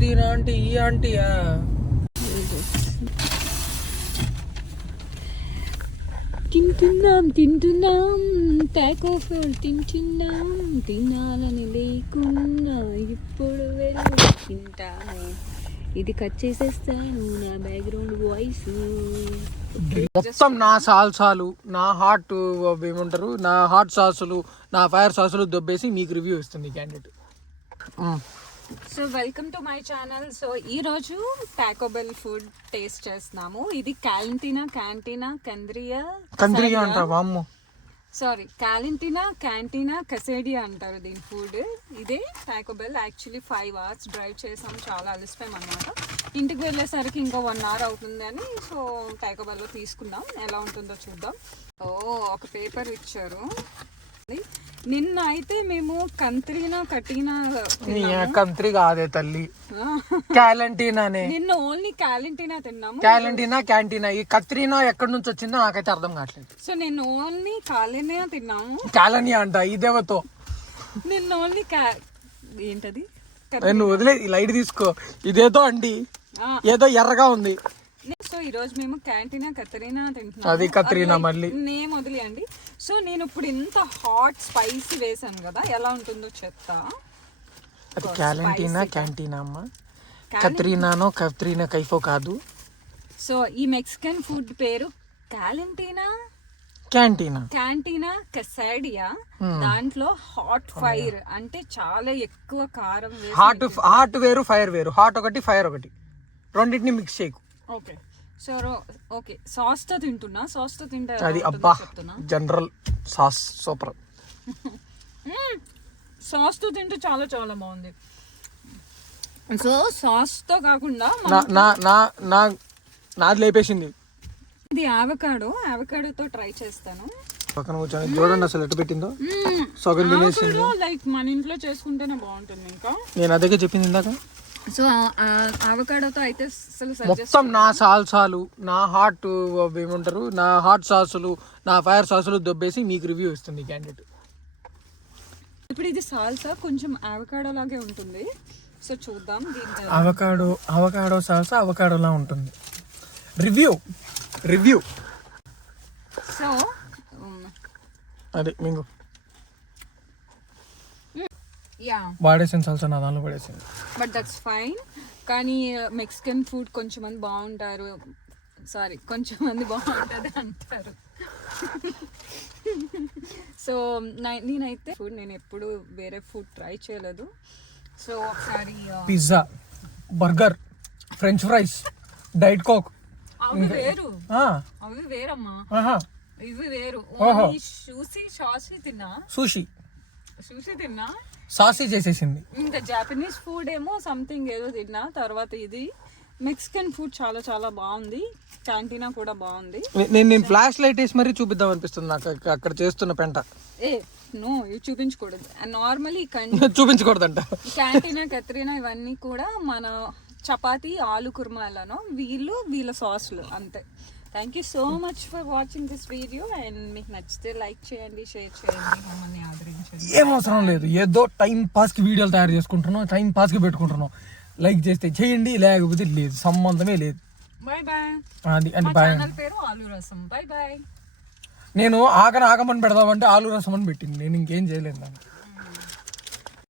దీని ఆంటీ ఈ ఆంటీయా? తింటున్నాం టాకో ఫుల్ తింటున్నాం, తినాలని లేకున్నా ఇప్పుడు వెళ్ళి తింటాను. ఇది కట్ చేసేస్తాను నా బ్యాక్గ్రౌండ్ వాయిస్. మొత్తం నా సాల్సాలు, నా హాట్ ఏమంటారు, నా హాట్ సాసులు, నా ఫైర్ సాసులు దొబ్బేసి మీకు రివ్యూ ఇస్తుంది candidate. So welcome to my channel. So ఈరోజు టాకో బెల్ ఫుడ్ టేస్ట్ చేస్తున్నాము. ఇది క్యాంటీనా అంటారు, సారీ క్యాంటీనా కసేడియా అంటారు దీని ఫుడ్. ఇదే Taco bell. Actually 5 hours drive చేసాం, చాలా అలసిపోయాం అనమాట. ఇంటికి వెళ్ళేసరికి ఇంకో 1 hour అవుతుంది అని సో టాకో బెల్లో తీసుకున్నాం. ఎలా ఉంటుందో చూద్దాం. ఒక పేపర్ ఇచ్చారు. నిన్న అయితే మేము కంత్రి కాదే తల్లి, క్యాలంటీనానే. నిన్న ఓన్లీ క్యాలంటీనా తిన్నాము. క్యాంటీనా ఈ కత్రీనా ఎక్కడి నుంచి వచ్చిందో నాకైతే అర్థం కావట్లేదు. సో నిన్న ఓన్లీ కాలనియా తిన్నాము. కాలనియా అంట ఇదేవతో. నిన్న ఓన్లీ ఏంటది, నువ్వు వదిలే లైట్ తీసుకో. ఇదేదో అండి ఏదో ఎర్రగా ఉంది. సో ఈ రోజు మేము క్యాంటీనా కత్రీనా తింటున్నాం. అది కత్రీనా మళ్ళీ నేమ్ వదిలేయండి. సో నేను ఇప్పుడు ఇంత హాట్ స్పైసీ వేసాను కదా, ఎలా ఉంటుందో చెప్తా. అది క్యాంటీనా అమ్మా, కత్రీనా కైఫో కాదు. సో ఈ మెక్సికన్ ఫుడ్ పేరు క్యాంటీనా కసాడియా. దాంట్లో హాట్ ఫైర్ అంటే చాలా ఎక్కువ కారం. హాట్ వేరు ఫైర్ వేరు. హాట్ ఒకటి ఫైర్ ఒకటి, రెండింటిని మిక్స్ చేయకు. ఓకే సో ఓకే సాస్ తో తింటున్నా. సాస్ తో తింటే అది అబ్బా జనరల్ సాస్ సూపర్. సాస్ తో తింటే చాలా చాలా బాగుంది. సో సాస్ తో కాకుండా నాది లేపేసింది. ఇది ఆవకాడోతో ట్రై చేస్తాను. పక్కన కూర్చొని చూడండి అసలు ఎట్టు పెట్టిందో. సగం తినేసింది. లైక్ మన ఇంట్లో చేసుకుంటేనే బాగుంటుంది. ఇంకా నేను అదే చెప్పింది ఇందాక. సో ఆవకాడోతో అయితే మొత్తం నా సాల్సాలు, నా హాట్ ఏమంటారు, నా హాట్ సాసులు, నా ఫైర్ సాసులు దొబ్బేసి మీకు రివ్యూ ఇస్తుంది క్యాండిడేట్. ఇప్పుడు ఇది సాల్సా కొంచెం ఆవకాడో లాగే ఉంటుంది. సో చూద్దాం. అవకాడో సాల్సా అవకాడోలా ఉంటుంది. రివ్యూ సో అదే మీకు వాడేసింది సాల్సా నా దానిలో పడేసింది. But that's fine. కానీ మెక్సికన్ ఫుడ్ కొంచెం మంది బాగుంటారు, కొంచెం మంది బాగుంటుంది అంటారు. సో నేనైతే నేను ఎప్పుడు వేరే ఫుడ్ ట్రై చేయలేదు. సో ఒకసారి pizza, burger, French fries, diet coke అవి వేరమ్మా. ఇవి వేరు. సుషి తిన్నా, సాసీ చేసేసింది. ఇంకా జాపనీస్ ఫుడ్ ఏమో సంథింగ్ ఏదో తిన్నా. తర్వాత ఇది మెక్సికన్ ఫుడ్ చాలా చాలా బాగుంది. క్యాంటీనా కూడా బాగుంది. నేను ఫ్లాష్ లైట్ వేసి మరీ చూపిద్దాం అనిపిస్తుంది నాకు అక్కడ చేస్తున్న పెంట. ఇది చూపించకూడదు. నార్మలీ చూపించకూడదంట. క్యాంటీనా కత్రీనా ఇవన్నీ కూడా మన చపాతీ ఆలు కుర్మాలను వీళ్ళ సాస్లు అంతే. Thank you so much for watching this video. And మీకు నచ్చితే లైక్ చేయండి, షేర్ చేయండి, మమ్మల్ని ఆదరించండి. ఏం అవసరం లేదు, ఏదో టైం పాస్కి వీడియోలు తయారు చేసుకుంటున్నాం, టైం పాస్కి పెట్టుకుంటున్నాం. లైక్ చేస్తే చేయండి, లేకపోతే లేదు, సంబంధమే లేదు. Bye boy. అది అంటే బాయ్. పేరు ఆలు రసం. Bye boy. నేను ఆగమని పెడదామంటే ఆలు రసం అని పెట్టింది. నేను ఇంకేం చేయలేదు.